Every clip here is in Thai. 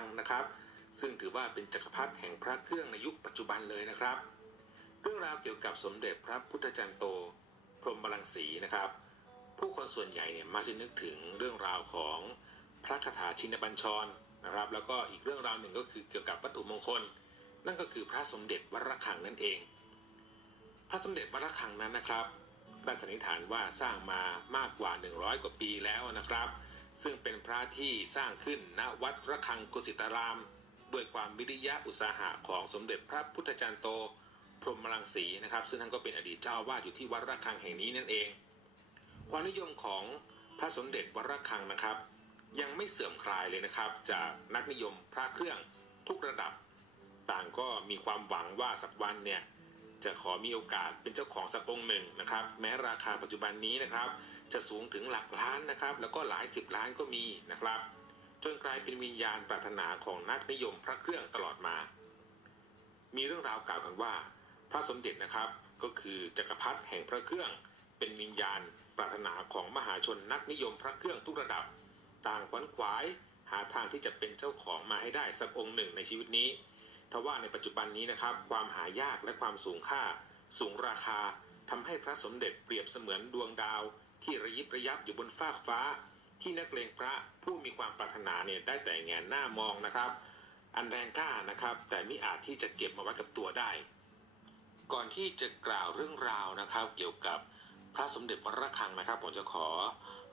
งนะครับ ซึ่งถือว่าเป็นจักรพรรดิแห่งพระเครื่องในยุคปัจจุบันเลยนะครับ เรื่องราวเกี่ยวกับสมเด็จพระพุทธจารย์โต พรหมรังสีนะครับ ผู้คนส่วนใหญ่เนี่ยมักจะนึกถึงเรื่องราวของพระคาถาชินบัญชรนะครับ แล้วก็อีกเรื่องราวหนึ่งก็คือเกี่ยวกับวัตถุมงคล นั่นก็คือพระสมเด็จวัดระฆังนั่นเอง พระสมเด็จวัดระฆังนั้นนะครับได้สันนิษฐานว่าสร้างมามากกว่า 100 กว่าปีแล้วนะครับ ซึ่งเป็นพระที่สร้างขึ้นณวัดระฆังกุสิตาราม ด้วยความวิริยะอุตสาหะของสมเด็จพระพุทธจารย์โต พรหมรังสีนะครับ ซึ่งท่านก็เป็นอดีตเจ้าอาวาดอยู่ที่วัดระฆังแห่งนี้นั่นเอง ความนิยมของพระสมเด็จวัดระฆังนะครับ ยังไม่เสื่อมคลายเลยนะครับ จากนักนิยมพระเครื่องทุกระดับ ต่างก็มีความหวังว่าสักวันเนี่ยจะขอมีโอกาสเป็นเจ้าของสักองค์หนึ่งนะครับ แม้ราคาปัจจุบันนี้นะครับ จะสูงถึงหลักล้านนะครับ แล้วก็หลายสิบล้านก็มีนะครับ จนกลายเป็นวิญญาณปรารถนาของนักนิยมพระเครื่องตลอดมา มีเรื่องราวกล่าวกันว่า พระสมเด็จนะครับก็คือจักรพรรดิแห่งพระเครื่อง เป็นวิญญาณปรารถนาของมหาชนนักนิยมพระเครื่องทุกระดับ ต่างขวนขวาย หาทางที่จะเป็นเจ้าของมาให้ได้สักองค์หนึ่งในชีวิตนี้ทว่าในปัจจุบันนี้นะครับ ความหายากและความสูงค่า สูงราคาทำให้พระสมเด็จเปรียบเสมือนดวงดาว ที่ระยิบระยับอยู่บนฟากฟ้า ที่นักเลงพระผู้มีความปรารถนาเนี่ยได้แต่แงนหน้ามองนะครับ อันแรงกล้านะครับ แต่มิอาจที่จะเก็บมาไว้กับตัวได้ ก่อนที่จะกล่าวเรื่องราวนะครับ เกี่ยวกับพระสมเด็จวัดระฆังนะครับผมจะขอ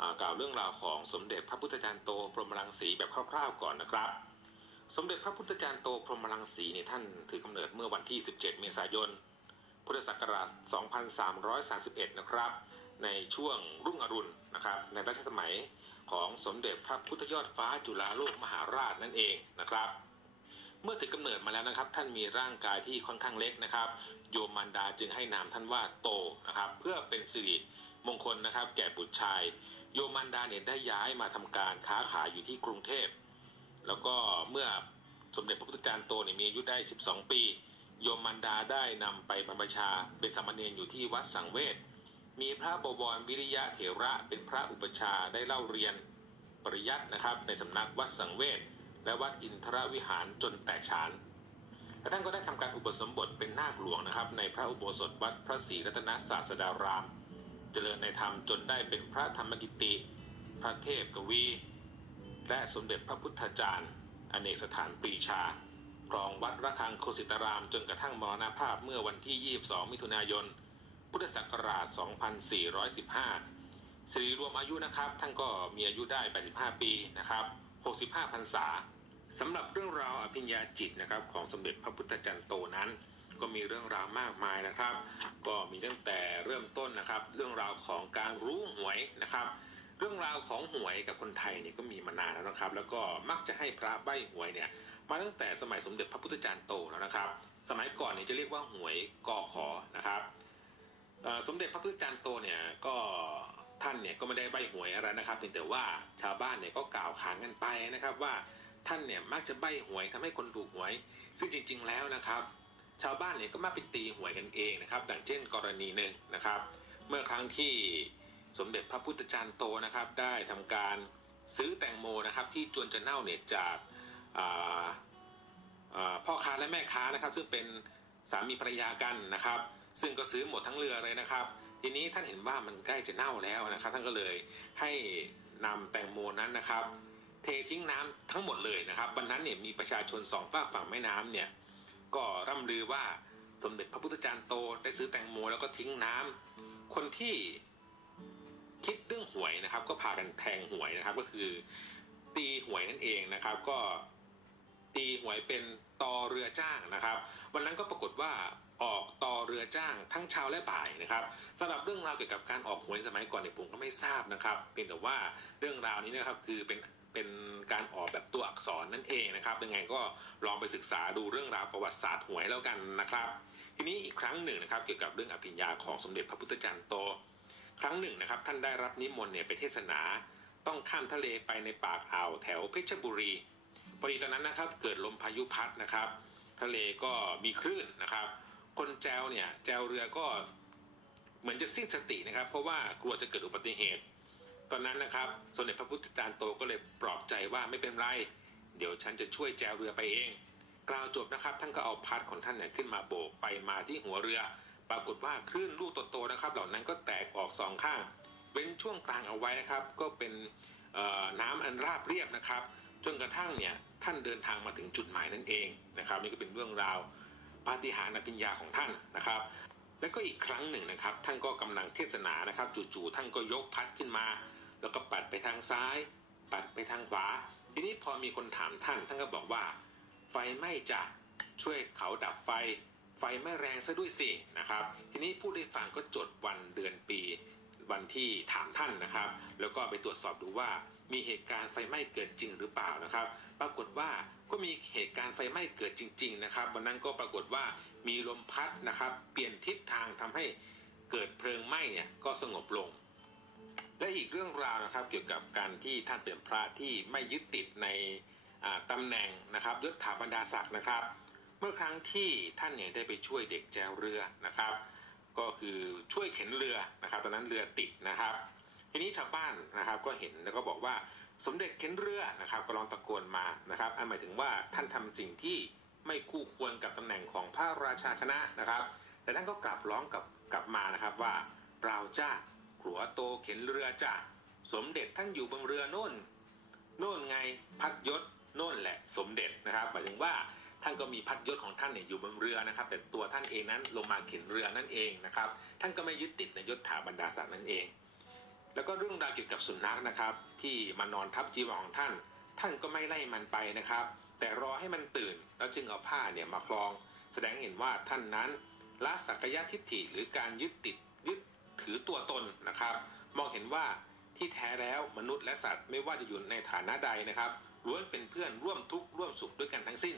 อกล่าวเรื่องราวของสมเด็จพระพุทธจารย์โตพรหมรังสีแบบคร่าวๆก่อนนะครับ สมเด็จพระพุทธจารย์โตพรหมรังสีเนี่ยท่านถือกำเนิดเมื่อวันที่ 17 เมษายน พุทธศักราช 2331 นะครับ ในช่วงรุ่งอรุณนะครับ ในรัชสมัยของสมเด็จพระพุทธยอดฟ้าจุฬาโลกมหาราชนั่นเองนะครับ เมื่อถึงกำเนิดมาแล้วนะครับ ท่านมีร่างกายที่ค่อนข้างเล็กนะครับ โยมมารดาจึงให้นามท่านว่าโตนะครับ เพื่อเป็นสิริมงคลนะครับ แก่บุตรชาย โยมมารดาเนี่ยได้ย้ายมาทำการค้าขายอยู่ที่กรุงเทพ แล้วก็เมื่อสมเด็จพระพุทธจารย์โตเนี่ยมีอายุได้ 12 ปี โยมมันดาได้นำไปบรรพชาเป็นสามเณรอยู่ที่วัดสังเวช มีพระบวรวิริยะเถระเป็นพระอุปชาได้เล่าเรียนปริยัตินะครับในสำนักวัดสังเวชและวัดอินทรวิหารจนแตกฉานและท่านก็ได้ทำการอุปสมบทเป็นนาคหลวงนะครับ ในพระอุโบสถวัดพระศรีรัตนศาสดาราม เจริญในธรรมจนได้เป็นพระธรรมกิติ พระเทพกวี และสมเด็จพระพุทธจารย์อเนกสถานปรีชาครองวัดระฆังโคสิตารามจนกระทั่งมรณภาพเมื่อวันที่ 22 มิถุนายน พุทธศักราช 2415สิริรวมอายุนะครับ ท่านก็มีอายุได้ 85 ปีนะครับ 65พรรษาสำหรับเรื่องราวอภิญญาจิตนะครับของสมเด็จพระพุทธจารย์โตนั้น ก็มีเรื่องราวมากมายนะครับ ก็มีตั้งแต่เริ่มต้นนะครับ เรื่องราวของการรู้หวยนะครับ เรื่องราวของหวยกับคนไทยเนี่ยก็มีมานานแล้วนะครับ แล้วก็มักจะให้พระใบ้หวยเนี่ยมาตั้งแต่สมัยสมเด็จพระพุทธจารย์โตแล้วนะครับ สมัยก่อนเนี่ยจะเรียกว่าหวยกอขอนะครับ สมเด็จพระพุทธจารย์โตเนี่ยก็ท่านเนี่ยก็ไม่ได้ใบหวยอะไรนะครับเพียงแต่ว่าชาวบ้านเนี่ยก็กล่าวขานกันไปนะครับว่าท่านเนี่ยมักจะใบหวยทำให้คนถูกหวย ซึ่งจริง ๆ แล้วนะครับ ชาวบ้านเนี่ยก็มาไปตีหวยกันเองนะครับดังเช่นกรณีหนึ่งนะครับ เมื่อครั้งที่สมเด็จพระพุทธจารย์โตนะครับได้ทำการซื้อแตงโมนะครับที่จวนจะเน่าเนี่ยจากพ่อค้าและแม่ค้านะครับ ซึ่งเป็น สามีภรรยากันนะครับ ซึ่งก็ซื้อหมดทั้งเรือเลยนะครับ ทีนี้ท่านเห็นว่ามันใกล้จะเน่าแล้วนะครับ ท่านก็เลยให้นำแตงโมนั้นนะครับ เททิ้งน้ำทั้งหมดเลยนะครับวันนั้นเนี่ยมีประชาชนสองฝากฝั่งแม่น้ำเนี่ยก็ร่ำลือว่าสมเด็จพระพุทธจารย์โตได้ซื้อแตงโมแล้วก็ทิ้งน้ำคนที่คิดเรื่องหวยนะครับ ก็พากันแทงหวยนะครับ ก็คือตีหวยนั่นเองนะครับ ก็ ตีหวยเป็นตอเรือจ้างนะครับ วันนั้นก็ปรากฏว่าออกตอเรือจ้างทั้งเช้าและบ่ายนะครับสำหรับเรื่องราวเกี่ยวกับการออกหวยสมัยก่อนเนี่ยผมก็ไม่ทราบนะครับเพียงแต่ว่าเรื่องราวนี้นะครับคือเป็นเป็นการออกแบบตัวอักษรนั่นเองนะครับยังไงก็ลองไปศึกษาดูเรื่องราวประวัติศาสตร์หวยแล้วกันนะครับ ทีนี้อีกครั้งหนึ่งนะครับเกี่ยวกับเรื่องอภิญญาของสมเด็จพระพุทธจารย์โต ครั้งหนึ่งนะครับ ท่านได้รับนิมนต์เนี่ยไปเทศนา ต้องข้ามทะเลไปในปากอ่าวแถวเพชรบุรี พอดีตอนนั้นนะครับเกิดลมพายุพัดนะครับ ทะเลก็มีคลื่นนะครับ คนแจวเนี่ยแจวเรือก็เหมือนจะสิ้นสตินะครับ เพราะว่ากลัวจะเกิดอุบัติเหตุ ตอนนั้นนะครับสมเด็จพระพุทธจารย์โตก็เลยปลอบใจว่าไม่เป็นไร เดี๋ยวฉันจะช่วยแจวเรือไปเอง กล่าวจบนะครับ ท่านก็เอาพัดของท่านเนี่ยขึ้นมาโบกไปมาที่หัวเรือ ปรากฏว่าคลื่นลูกโตๆนะครับ เหล่านั้นก็แตกออกสองข้างเว้นช่วงกลางเอาไว้นะครับ ก็เป็นน้ำอันราบเรียบนะครับ จนกระทั่งเนี่ย ท่านเดินทางมาถึงจุดหมายนั่นเองนะครับนี่ก็เป็นเรื่องราวปาฏิหาริย์อภิญญาของท่านนะครับ แล้วก็อีกครั้งหนึ่งนะครับ ท่านก็กำลังเทศนานะครับจู่ๆท่านก็ยกพัดขึ้นมา แล้วก็ปัดไปทางซ้าย ปัดไปทางขวา ทีนี้พอมีคนถามท่าน ท่านก็บอกว่า ไฟไหม้จะช่วยเขาดับไฟ ไฟไม่แรงซะด้วยสินะครับ ทีนี้ผู้ได้ฟังก็จดวันเดือนปี วันที่ถามท่านนะครับ แล้วก็ไปตรวจสอบดูว่า มีเหตุการณ์ไฟไหม้เกิดจริงหรือเปล่านะครับ ปรากฏว่าก็มีเหตุการณ์ไฟไหม้เกิดจริง ๆ นะครับ วันนั้นก็ปรากฏว่ามีลมพัดนะครับ เปลี่ยนทิศทางทำให้เกิดเพลิงไหม้เนี่ยก็สงบลง และอีกเรื่องราวนะครับ เกี่ยวกับการที่ท่านเป็นพระที่ไม่ยึดติดในอ่าตำแหน่งนะครับยศถาบรรดาศักดิ์นะครับ เมื่อครั้งที่ท่านเนี่ยได้ไปช่วยเด็กแจวเรือนะครับ ก็คือช่วยเข็นเรือนะครับ ตอนนั้นเรือติดนะครับ ทีนี้ชาวบ้านนะครับก็เห็นแล้วก็บอกว่าสมเด็จเข็นเรือนะครับก็ลองตะโกนมานะครับ อันหมายถึงว่าท่านทำสิ่งที่ไม่คู่ควรกับตำแหน่งของพระราชาคณะนะครับ แต่ท่านก็กลับร้องกับกลับมานะครับว่าเราจ้าขัวโตเข็นเรือจ้าสมเด็จท่านอยู่บนเรือโน่นโน่นไงพัดยศโน่นแหละสมเด็จนะครับหมายถึงว่าท่านก็มีพัดยศของท่านเนี่ยอยู่บนเรือนะครับ แต่ตัวท่านเองนั้นลงมาเข็นเรือนั่นเองนะครับ ท่านก็ไม่ยึดติดในยศถาบรรดาศักดิ์นั่นเอง แล้วก็เรื่องราวเกี่ยวกับสุนัขนะครับ ที่มานอนทับจีวรของท่าน ท่านก็ไม่ไล่มันไปนะครับ แต่รอให้มันตื่น แล้วจึงเอาผ้าเนี่ยมาคลอง แสดงเห็นว่าท่านนั้นละสักยะทิฏฐิหรือการยึดติดยึดถือตัวตนนะครับ มองเห็นว่าที่แท้แล้วมนุษย์และสัตว์ไม่ว่าจะอยู่ในฐานะใดนะครับล้วนเป็นเพื่อนร่วมทุกข์ร่วมสุขด้วยกันทั้งสิ้น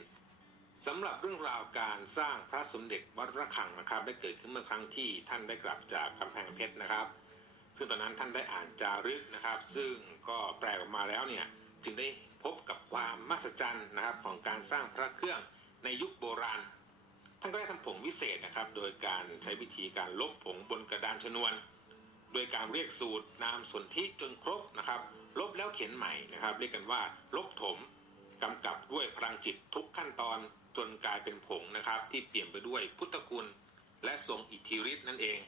สำหรับเรื่องราวการสร้างพระสมเด็จวัดระฆังนะครับ ได้เกิดขึ้นเมื่อครั้งที่ท่านได้กลับจากกำแพงเพชรนะครับ ซึ่งตอนนั้นท่านได้อ่านจารึกนะครับ ซึ่งก็แปลออกมาแล้วเนี่ยจึงได้พบกับความมหัศจรรย์นะครับของการสร้างพระเครื่องในยุคโบราณ ท่านก็ได้ทำผงวิเศษนะครับ โดยการใช้วิธีการลบผงบนกระดานชนวน โดยการเรียกสูตรนามสนธิจนครบนะครับ ลบแล้วเขียนใหม่นะครับ เรียกกันว่าลบถมกำกับด้วยพลังจิตทุกขั้นตอนจนกลายเป็นผงนะครับ ที่เปลี่ยนไปด้วยพุทธคุณ และทรงอิทธิฤทธิ์นั่นเอง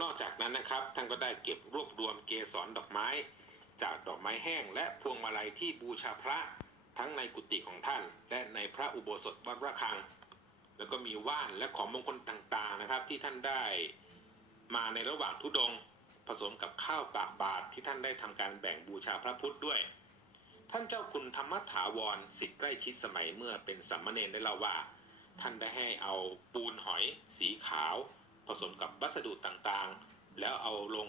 นอกจากนั้นนะครับท่านก็ได้เก็บรวบรวมเกสรดอกไม้ จากดอกไม้แห้ง และพวงมาลัยที่บูชาพระทั้งในกุฏิของท่าน และในพระอุโบสถวัดระฆัง แล้วก็มีว่านและของมงคลต่างๆนะครับ ที่ท่านได้มาในระหว่างทุดงผสมกับข้าวตากบาตรที่ท่านได้ทำการแบ่งบูชาพระพุทธด้วย ท่านเจ้าคุณธรรมถาวรสิทธิ์ใกล้ชิดสมัยเมื่อเป็นสัมมาเนรได้เล่าว่า ท่านได้ให้เอาปูนหอย สีขาว ผสมกับวัสดุต่างๆ แล้วเอาลง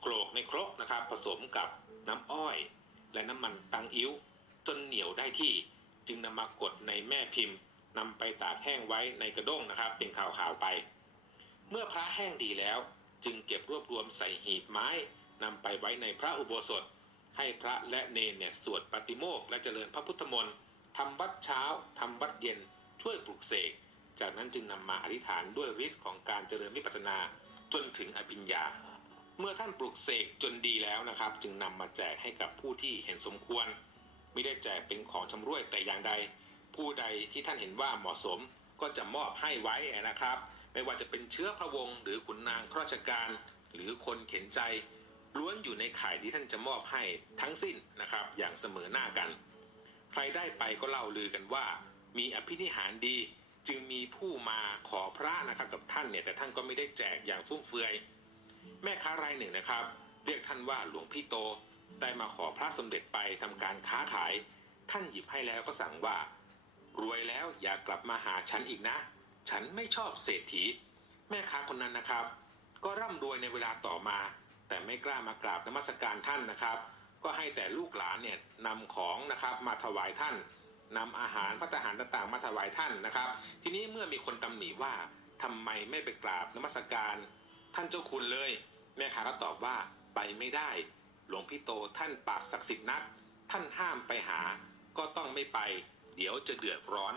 โขลกในครกนะครับ ผสมกับน้ำอ้อย และน้ำมันตังอิ้วจนเหนียวได้ที่จึงนำมากดในแม่พิมพ์นำไปตากแห้งไว้ในกระด้งนะครับ เป็นข่าวๆไป เมื่อพระแห้งดีแล้ว จึงเก็บรวบรวมใส่หีบไม้นำไปไว้ในพระอุโบสถ ให้พระและเนนเนี่ยสวดปฏิโมกข์และเจริญพระพุทธมนต์ทำวัดเช้าทำวัดเย็นช่วยปลุกเสก จากนั้นจึงนำมาอธิษฐานด้วยฤทธิ์ของการเจริญวิปัสสนาจนถึงอภิญญา เมื่อท่านปลุกเสกจนดีแล้วนะครับ จึงนำมาแจกให้กับผู้ที่เห็นสมควร ไม่ได้แจกเป็นของชำร่วยแต่อย่างใด ผู้ใดที่ท่านเห็นว่าเหมาะสมก็จะมอบให้ไว้นะครับ ไม่ว่าจะเป็นเชื้อพระวงศ์หรือขุนนางข้าราชการ หรือคนเข็นใจล้วนอยู่ในข่ายที่ท่านจะมอบให้ทั้งสิ้นนะครับ อย่างเสมอหน้ากัน ใครได้ไปก็เล่าลือกันว่า มีอภินิหารดี จึงมีผู้มาขอพระนะครับกับท่านเนี่ยแต่ท่านก็ไม่ได้แจกอย่างฟุ่มเฟือย แม่ค้ารายหนึ่งนะครับ เรียกท่านว่าหลวงพี่โตได้มาขอพระสมเด็จไปทำการค้าขาย ท่านหยิบให้แล้วก็สั่งว่า รวยแล้วอย่ากลับมาหาฉันอีกนะ ฉันไม่ชอบเศรษฐี แม่ค้าคนนั้นนะครับ ก็ร่ำรวยในเวลาต่อมา แต่ไม่กล้ามากราบนมัสการท่านนะครับ ก็ให้แต่ลูกหลานเนี่ยนำของนะครับมาถวายท่าน นำอาหารพระทหารต่างๆ มาถวายท่านนะครับ ทีนี้เมื่อมีคนตำหนิว่าทำไมไม่ไปกราบนมัสการ ท่านเจ้าคุณเลย แม่ค้าก็ตอบว่าไปไม่ได้ หลวงพี่โตท่านปากศักดิ์สิทธิ์นัก ท่านห้ามไปหา ก็ต้องไม่ไป เดี๋ยวจะเดือดร้อน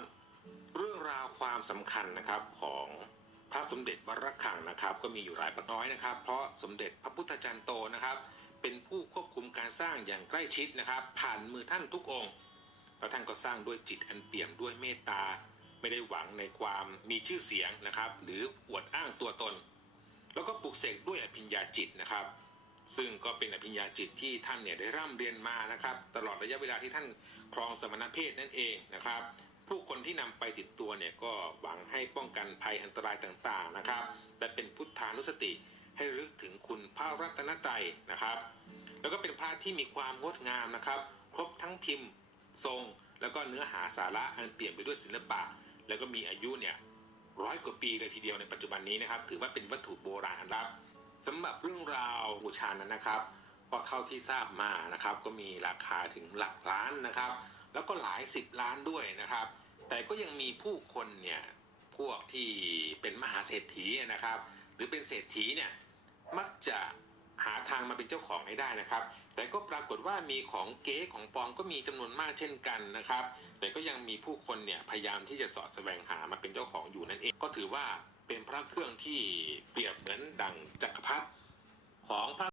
เรื่องราวความสำคัญนะครับของพระสมเด็จวัดระฆังนะครับ ก็มีอยู่หลายประน้อยนะครับ เพราะสมเด็จพระพุทธจารย์โตนะครับ เป็นผู้ควบคุมการสร้างอย่างใกล้ชิดนะครับ ผ่านมือท่านทุกองค์ แล้วท่านก็สร้างด้วยจิตอันเปี่ยมด้วยเมตตา ไม่ได้หวังในความมีชื่อเสียงนะครับ หรืออวดอ้างตัวตน แล้วก็ปลุกเสกด้วยอภิญญาจิตนะครับ ซึ่งก็เป็นอภิญญาจิตที่ท่านเนี่ยได้ร่ำเรียนมานะครับ ตลอดระยะเวลาที่ท่านครองสมณเพศนั่นเองนะครับ ผู้คนที่นำไปติดตัวเนี่ยก็หวังให้ป้องกันภัยอันตรายต่างๆนะครับแต่เป็นพุทธานุสติให้รึกถึงคุณพระรัตนตรัยนะครับ แล้วก็เป็นพระที่มีความงดงามนะครับ ครบทั้งพิมพ์ ทรง แล้วก็เนื้อหาสาระอันเปลี่ยนไปด้วยศิลปะ แล้วก็มีอายุเนี่ยร้อยกว่าปีเลยทีเดียวในปัจจุบันนี้นะครับ ถือว่าเป็นวัตถุโบราณครับสำหรับเรื่องราวบูชานั้นนะครับก็เท่าที่ทราบมานะครับ ก็มีราคาถึงหลักล้านนะครับ แล้วก็หลายสิบล้านด้วยนะครับ แต่ก็ยังมีผู้คนเนี่ยพวกที่เป็นมหาเศรษฐีนะครับ หรือเป็นเศรษฐีเนี่ยมักจะ หาทางมาเป็นเจ้าของให้ได้นะครับ แต่ก็ปรากฏว่ามีของเก๊ของปลอมก็มีจำนวนมากเช่นกันนะครับ แต่ก็ยังมีผู้คนเนี่ยพยายามที่จะสอดแสวงหามาเป็นเจ้าของอยู่นั่นเองก็ถือว่าเป็นพระเครื่องที่เปรียบเหมือนดังจักรพรรดิของพระ